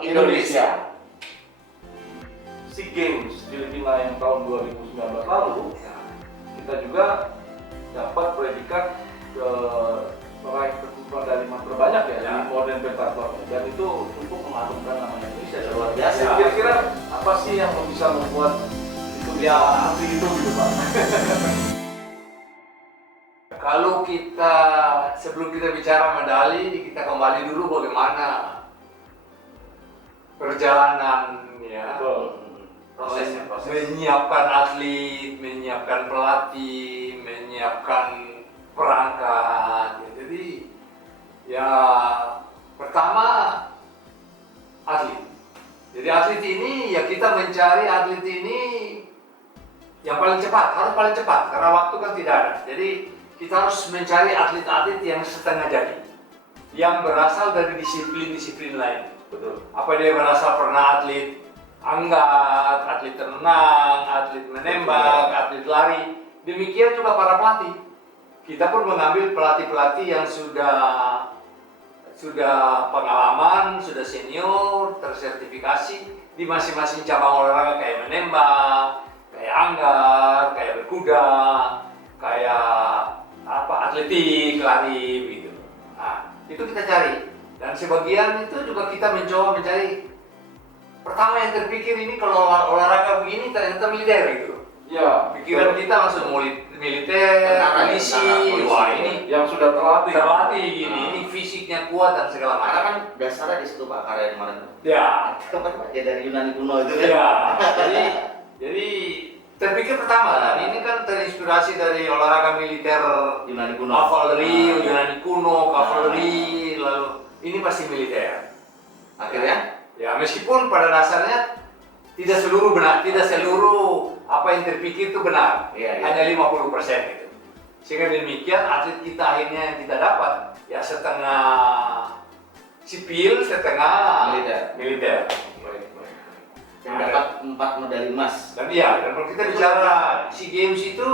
penonton Indonesia. SEA Games Filipina yang tahun 2019 lalu, kita juga dapat predikat meraih medali emas terbanyak ya di modern pentathlon, dan itu untuk mengharumkan nama Indonesia. Luar biasa. Kira-kira apa sih yang bisa membuat itu ya seperti itu gitu Pak? Kalau kita sebelum kita bicara medali, kita kembali dulu bagaimana perjalanan ya. Proses. Menyiapkan atlet, menyiapkan pelatih, menyiapkan perangkat. Jadi ya pertama atlet. Jadi atlet ini ya kita mencari atlet ini yang paling cepat, harus paling cepat karena waktu kan tidak ada. Jadi kita harus mencari atlet-atlet yang setengah jadi, yang berasal dari disiplin-disiplin lain. Betul. Apa dia berasal pernah atlet angkat, atlet renang, atlet menembak, atlet lari. Demikian juga para pelatih. Kita pun mengambil pelatih-pelatih yang sudah pengalaman, sudah senior, tersertifikasi di masing-masing cabang olahraga kayak menembak, kayak angkat, kayak berkuda, kayak atletik, lari begitu. Nah, itu kita cari. Dan sebagian itu juga kita mencoba mencari. Pertama yang terpikir ini kalau olahraga begini ternyata militer gitu. Ya, Pikiran kita langsung militer, polisi, wah ini yang sudah terlatih gini, ini fisiknya kuat dan segala Karena macam. kan dasarnya di situ Pak, karya kemarin. Ya, Itu kan Pak, ya dari Yunani kuno itu kan. ya. Jadi terpikir pertama, ini kan terinspirasi dari olahraga militer Yunani kuno. Cavalry, Yunani kuno, cavalry, lalu ini pasti militer. Akhirnya Ya meskipun pada dasarnya tidak seluruh benar, tidak seluruh apa yang terpikir itu benar, hanya 50% gitu. Sehingga demikian atlet kita akhirnya yang kita dapat ya setengah sipil, setengah militer. yang dapat 4 medali emas. Dan iya, dan kalau kita bicara SEA Games itu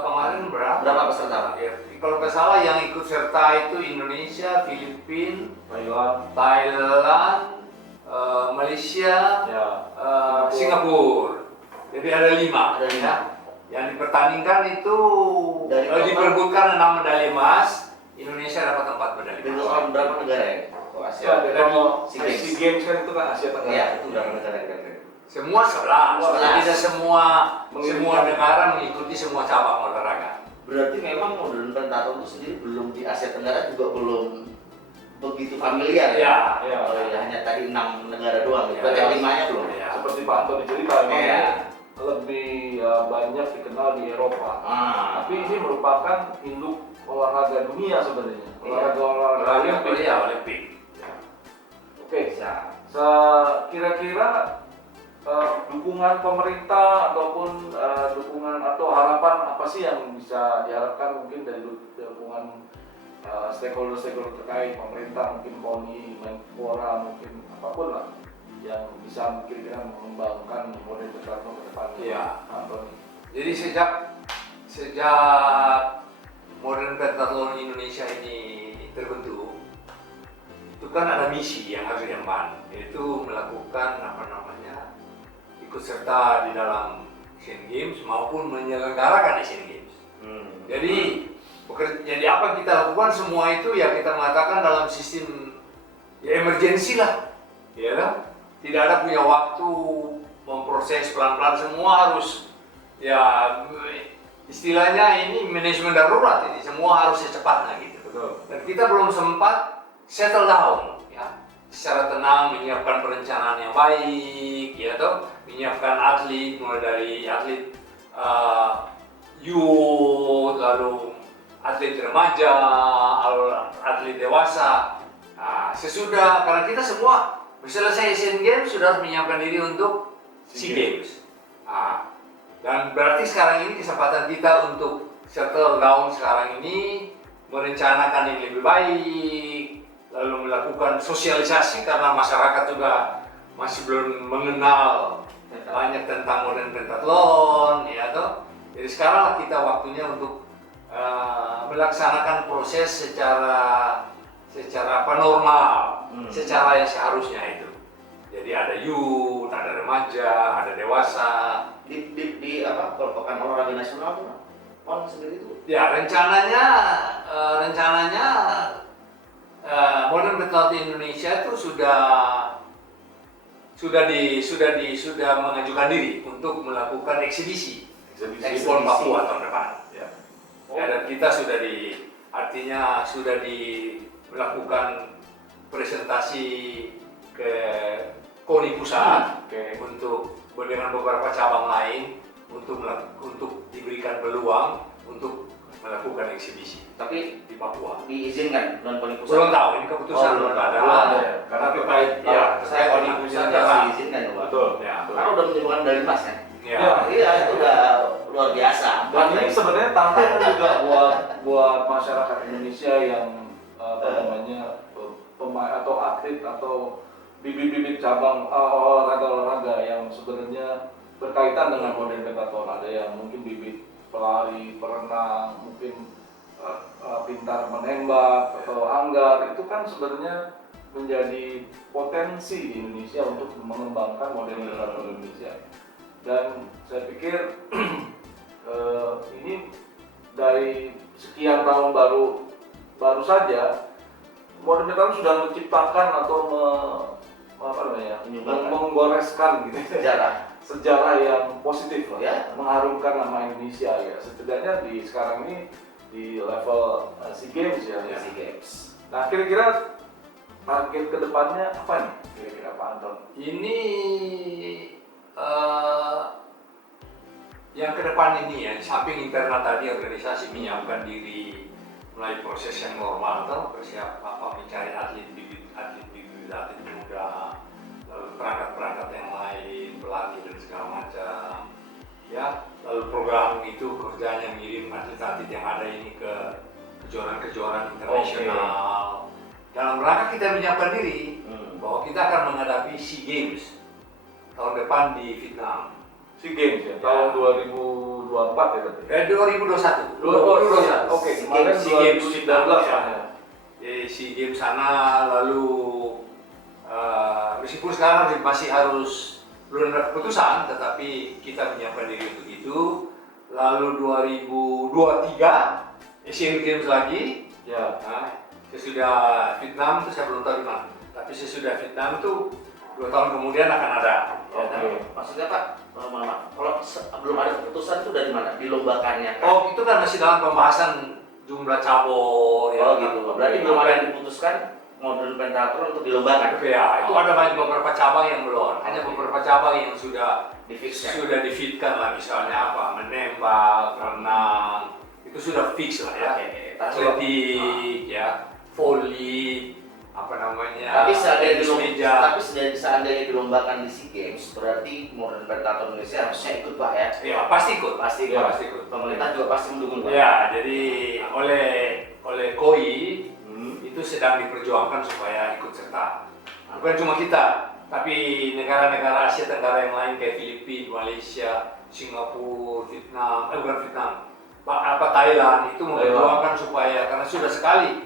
kemarin berapa peserta Pak? Ya, kalau nggak salah yang ikut serta itu Indonesia, Filipina, Thailand, Malaysia, Singapura. Jadi ada 5. Ada 5. Ya. Yang dipertandingkan itu Dari diperebutkan 6 medali emas. Indonesia dapat 4 medali Dari emas. total berapa negara ya? Oh, Ya, dari SEA Games. SEA Games kan itu kan Asia Tenggara. Iya, itu berapa negara kira-kira? Semua 11. Jadi tidak semua Mengikuti. negara mengikuti semua cabang olahraga. Berarti memang modern pentathlon itu sendiri belum di Asia Tenggara juga belum begitu familiar Ya, ya. Oh, ya, hanya tadi 6 negara doang. Ya, Berarti ya. yang 5-nya belum. Ya. Seperti Pak Anton cerita, memang Iya. ini lebih banyak dikenal di Eropa. Tapi ini merupakan induk olahraga dunia sebenarnya. Olahraga Olimpik. Oke, kira-kira dukungan pemerintah ataupun dukungan atau harapan apa sih yang bisa diharapkan mungkin dari dukungan stakeholder terkait, pemerintah, mungkin KONI, Menpora, mungkin apapun lah yang bisa kira-kira mengembangkan model pentathlon ke depan. Iya. Antoni. Jadi sejak modern pentathlon Indonesia ini terbentuk, itu kan ada misi yang harus diemban, yaitu melakukan ikut serta di dalam Asian Games maupun menyelenggarakan Asian Games. Jadi apa yang kita lakukan semua itu ya kita mengatakan dalam sistem ya emergensi lah, ya kan? Tidak ada punya waktu memproses pelan-pelan, semua harus ya istilahnya ini manajemen darurat, ini semua harus secepatnya gitu. Betul. Dan kita belum sempat settle down ya, secara tenang menyiapkan perencanaan yang baik, ya toh, menyiapkan atlet mulai dari atlet youth, lalu atlet remaja, atlet dewasa. Nah, sesudah karena kita semua selesai Asian Games sudah harus menyiapkan diri untuk SEA Games. Nah, dan berarti sekarang ini kesempatan kita untuk settle down sekarang ini, merencanakan yang lebih baik, lalu melakukan sosialisasi karena masyarakat juga masih belum mengenal banyak tentang modern pentathlon, ya toh. Jadi sekarang kita waktunya untuk melaksanakan proses secara normal. secara yang seharusnya itu. Jadi ada youth, ada remaja, ada dewasa. Di apa pekan olahraga nasional tuh PON sendiri itu Ya rencananya Modern Badminton Indonesia itu sudah mengajukan diri untuk melakukan eksibisi di PON Papua tahun depan. Ya. Ya, dan kita artinya sudah melakukan presentasi ke KONI pusat untuk dengan beberapa cabang lain untuk diberikan peluang untuk melakukan eksibisi. tapi Di Papua. diizinkan non KONI pusat. Belum tahu, ini keputusan Oh, belum ada. belum ada. Karena Tapi terkait, ya, Saya KONI pusat harus diizinkan ya, Pak. Betul. Ya. Karena udah menyumbangkan medali emas kan. Ya. Iya, itu udah luar biasa. Dan ini sebenarnya tantangan juga buat masyarakat Indonesia yang apa namanya pemain atau atlet atau bibit-bibit cabang olahraga yang sebenarnya berkaitan dengan modern badminton. Ada yang mungkin bibit pelari, perenang, mungkin pintar menembak atau anggar, itu kan sebenarnya menjadi potensi di Indonesia untuk mengembangkan modern badminton Indonesia. Dan saya pikir ini dari sekian tahun baru saja modern badminton sudah menciptakan atau menggoreskan gitu sejarah yang positif lah, Ya. mengharumkan nama Indonesia ya. Setidaknya di sekarang ini di level SEA Games ya. SEA Games. Nah kira-kira target kedepannya apa nih kira-kira Pak Anton? Ini yang ke depan ini ya, di samping internal tadi organisasi menyiapkan diri melalui proses yang normal atau mencari atlet bibit muda, lalu perangkat-perangkat yang lain, pelatih dan segala macam. Ya, lalu program itu kerjanya ngirim atlet-atlet yang ada ini ke kejuaraan-kejuaraan internasional. Dalam rangka kita menyiapkan diri bahwa kita akan menghadapi SEA Games tahun depan di Vietnam. SEA Games ya, tahun 2024 ya berarti? 2021. 2021. Oke, kemarin SEA Games 2019 ya. ya. SEA Games sana lalu meskipun sekarang masih belum ada keputusan, tetapi kita menyiapkan diri untuk itu. Lalu 2023 Asian Games lagi. Ya. Nah, sesudah Vietnam itu saya belum tahu di mana. Tapi sesudah Vietnam itu 2 tahun kemudian akan ada. Oke. Maksudnya Pak, kalau belum ada keputusan itu dari mana? Dilombakannya kan? Oh, itu kan masih dalam pembahasan jumlah cabur. Oh gitu. Berarti belum ada yang diputuskan modern pentathlon untuk dilombakan. Ya, itu ada banyak beberapa cabang yang belum. Hanya beberapa cabang yang sudah difitkan lah, misalnya apa, menembak, renang, itu sudah fix lah ya. Atletik, ya, volley, apa namanya. Tapi meja. seandainya dilombakan di SEA Games, berarti modern pentathlon Indonesia harusnya ikut Pak ya? Ya, pasti ikut. Pasti Ya, ikut. pasti ikut. Pemerintah juga pasti mendukung Pak. Ya, jadi oleh KOI itu sedang diperjuangkan supaya ikut serta. Bukan cuma kita, tapi negara-negara Asia Tenggara yang lain kayak Filipina, Malaysia, Singapura, Thailand itu memperjuangkan supaya karena sudah sekali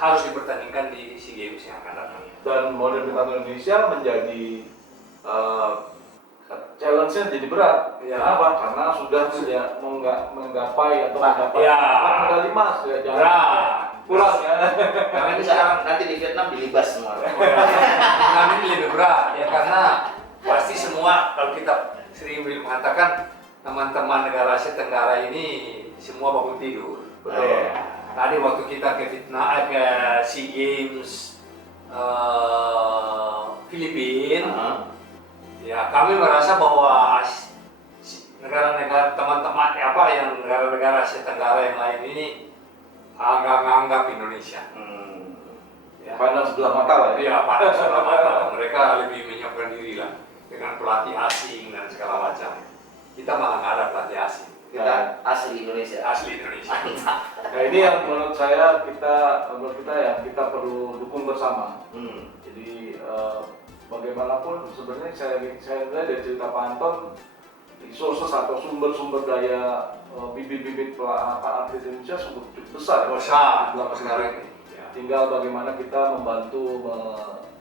harus dipertandingkan di SEA Games yang akan datang. Dan modern badminton Indonesia menjadi challenge-nya jadi berat. Ya. Kenapa? Karena sudah menggapai medali emas ya. Jangan kurang ya. Karena Nanti ini sekarang nanti di Vietnam dilibas semua. Vietnam ini lebih berat ya, karena pasti semua kalau kita sering mengatakan teman-teman negara Asia Tenggara ini semua bangun tidur. Betul. Tadi waktu kita ke Vietnam, ke SEA Games Filipina, ya kami merasa bahwa negara-negara teman-teman yang negara-negara Asia Tenggara yang lain ini anggap Indonesia. Ya. Pandang sebelah mata lah ya. Iya, pandang sebelah mata. Mereka lebih menyiapkan diri lah dengan pelatih asing dan segala macam. Kita malah nggak ada pelatih asing. Kita asli Indonesia. Asli Indonesia. Nah ini yang menurut kita ya kita perlu dukung bersama. Jadi bagaimanapun sebenarnya saya lihat dari cerita Pak Anton, resources atau sumber daya bibit-bibit atlet Indonesia cukup besar. Besar sekarang ini. Ya. tinggal bagaimana kita membantu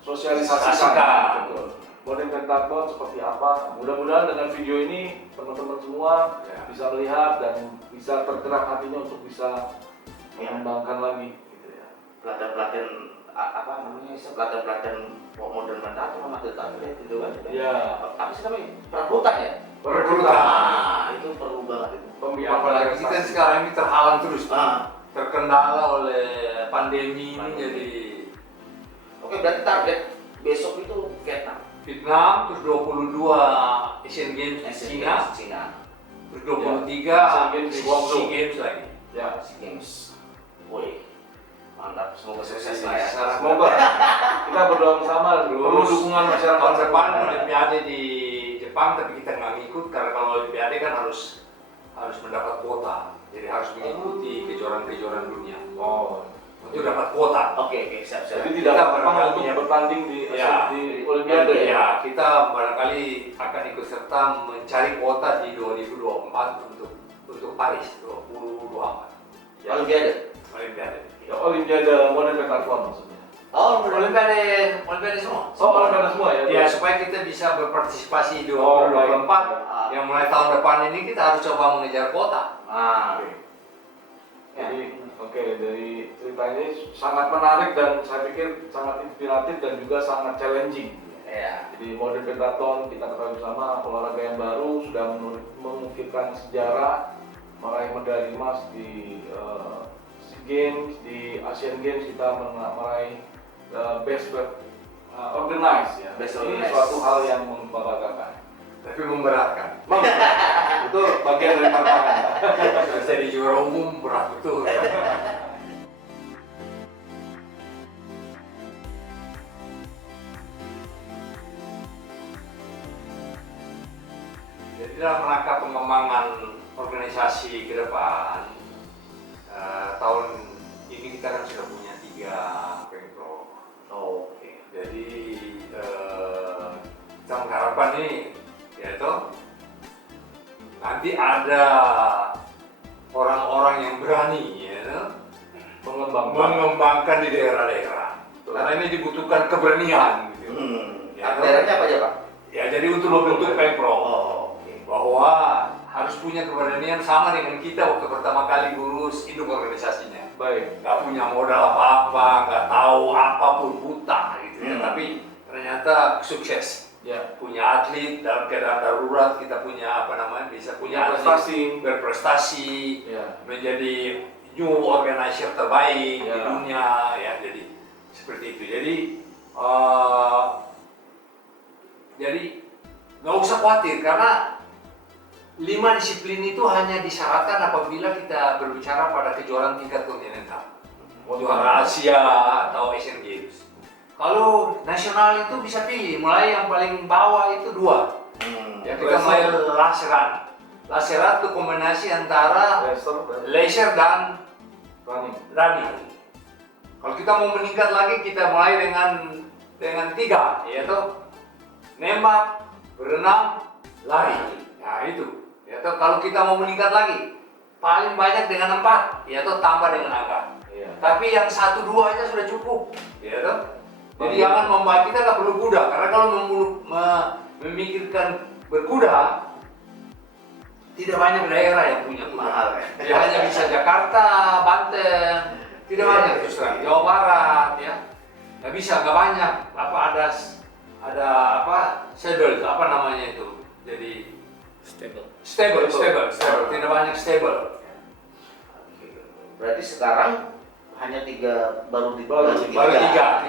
sosialisasikan Sosialisasikan. betul. Modern Pentathlon seperti apa. Mudah-mudahan dengan video ini teman-teman semua Ya. bisa melihat dan bisa tergerak hatinya untuk bisa mengembangkan lagi gitu ya. pelatihan apa namanya pelatihan modern pentathlon atlet atlet gitu kan. Ya. Apa sih namanya? Perekrutan ya? Perekrutan. Itu perlu banget itu. Ya, apalagi kita sekarang ini terhalang terus, Ah. terkendala oleh pandemi ini, Pandemi. jadi Oke, berarti target besok itu Vietnam. Vietnam, terus 22 Asian Games di Cina, Cina. terus 23 Asian Games di Guangzhou. SEA Games lagi. Ya. SEA Games. Woi, mantap. Semoga sukses lah ya. Semoga kita berdoa bersama. Perlu dukungan masyarakat Tahun depan semuanya. Olimpiade di Jepang, tapi kita nggak ngikut karena kalau Olimpiade kan harus mendapat kuota, jadi harus mengikuti kejuaraan-kejuaraan dunia Oh. untuk dapat kuota. Oke, siap. Jadi tidak Kita gampang barangkali untuk ya. bertanding Ya. di Olimpiade ya. Ya, kita barangkali akan ikut serta mencari kuota di 2024 untuk Paris 2024 Olimpiade. Olimpiade. Ya, Olimpiade Modern Pentathlon maksudnya. Oh, Olimpiade semua. Oh, Olimpiade semua ya? Ya, supaya kita bisa berpartisipasi di Oh, 2024 baik. yang mulai tahun depan ini kita harus coba mengejar kuota. Ah. Jadi, oke, dari cerita ini sangat menarik dan saya pikir sangat inspiratif dan juga sangat challenging. Ya. Jadi Modern Pentathlon kita ketahui bersama olahraga yang baru sudah mengukirkan sejarah, meraih medali emas di SEA Games, di Asian Games kita meraih best organized ya. Best Ini organized. suatu hal yang membanggakan. Tapi memberatkan. Itu bagian dari tantangan. Jadi juara umum berat betul. Jadi dalam rangka pengembangan organisasi ke depan, tahun ini kita kan sudah punya 3 pengpro. Oh, oke. Jadi kita mengharapkan nih, yaitu nanti ada orang-orang yang berani, ya, mengembangkan di daerah-daerah. Karena ini dibutuhkan keberanian. Gitu. Ya, Daerahnya apa aja, Pak? ya, jadi untuk membentuk pengpro, Oh, oke. bahwa harus punya keberanian sama dengan kita waktu pertama kali ngurus induk organisasinya. Baik. Nggak punya modal apa-apa, nggak tahu apapun, buta gitu ya. Tapi ternyata sukses. Ya. Punya atlet dalam keadaan darurat, kita punya apa namanya, bisa punya atlet Prestasi. berprestasi, Ya. menjadi new organizer terbaik di Ya. dunia, ya. Jadi seperti itu. Jadi nggak usah khawatir karena 5 disiplin itu hanya disyaratkan apabila kita berbicara pada kejuaraan tingkat kontinental, juara Asia atau Asian Games. Kalau nasional itu bisa pilih, mulai yang paling bawah itu 2. Ya, kita mulai laseran. Laseran itu kombinasi antara laser dan running. Kalau kita mau meningkat lagi, kita mulai dengan 3, yaitu nembak, berenang, lari. Nah itu. Yaitu kalau kita mau meningkat lagi, paling banyak dengan 4, yaitu tambah dengan angka. Iya. Tapi yang 1-2 aja sudah cukup, yaitu. Jadi jangan membuat kita nggak perlu kuda, karena kalau memikirkan berkuda, tidak banyak daerah yang punya kuda. Mahal ya. Ya hanya bisa Jakarta, Banten, tidak banyak terus terang. Jawa Barat, ya, nggak bisa, nggak banyak. Apa ada apa saddle itu apa namanya itu? Jadi stable, tidak banyak stable. Berarti sekarang hanya 3 baru Baru 3.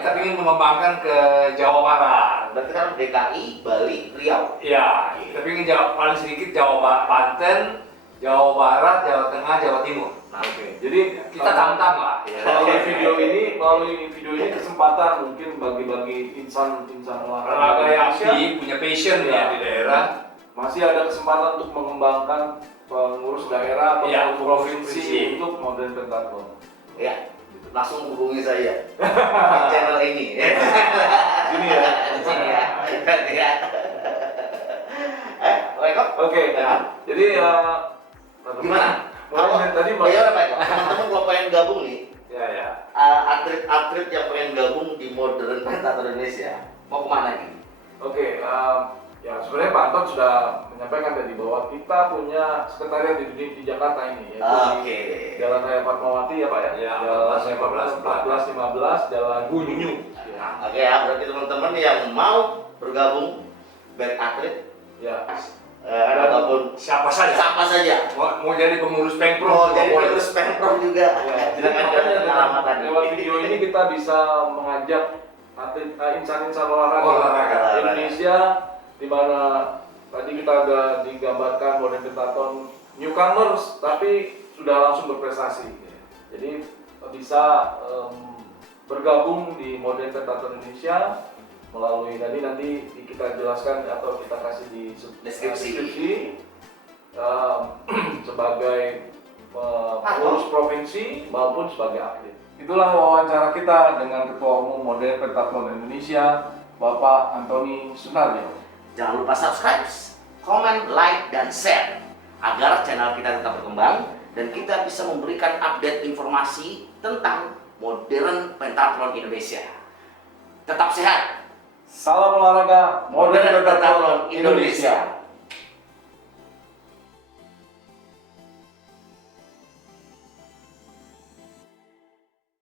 Kita ingin mengembangkan ke Jawa Barat. Berarti kan DKI, Bali, Riau. Ya, kita ingin paling sedikit Banten, Jawa Barat, Jawa Tengah, Jawa Timur. Nah, Oke. Jadi Kita tantang lah. melalui video ini kesempatan mungkin bagi insan Olahraga yang Indonesia punya passion ya di daerah. masih ada kesempatan untuk mengembangkan pengurus daerah atau Iya, pengurus provinsi. untuk Modern Pentathlon. ya, langsung hubungi saya di channel ini. Sini ya. Di sini ya. Ya. Rekod? Oke. Jadi Gimana? mulai dari tadi Ya udah Pak, teman-teman kalau pengen gabung nih, Ya. ya. Atlet-atlet yang pengen gabung di Modern Pentathlon Indonesia mau kemana nih? Oke, ya sebenarnya Pak Anton sudah menyampaikan tadi bahwa kita punya sekretariat di Jakarta ini, yaitu Oke. di Jalan Raya Fatmawati ya Pak ya, Ya, Jalan 14, 14, Jalan Gunyu. Oke ya, berarti teman-teman yang mau bergabung baik atlet Ya, ataupun Siapa saja? siapa saja. Mau jadi pengurus Oh, pengprov jadi boleh. pengurus Pemprov juga. ya. Silakan Makanya ke alamat tadi. lewat video ini kita bisa mengajak atlet insan-insan olahraga Olahraga. Indonesia, di mana tadi kita ada digambarkan Modern Pentathlon newcomers tapi sudah langsung berprestasi. Jadi bisa bergabung di Modern Pentathlon Indonesia melalui nanti kita jelaskan atau kita kasih di deskripsi sebagai pengurus provinsi maupun sebagai atlet. Itulah wawancara kita dengan Ketua Umum Modern Pentathlon Indonesia, Bapak Antoni Sunaryo. Jangan lupa subscribe, komen, like, dan share agar channel kita tetap berkembang dan kita bisa memberikan update informasi tentang Modern Pentathlon Indonesia. Tetap sehat. Salam olahraga Modern Pentathlon Indonesia.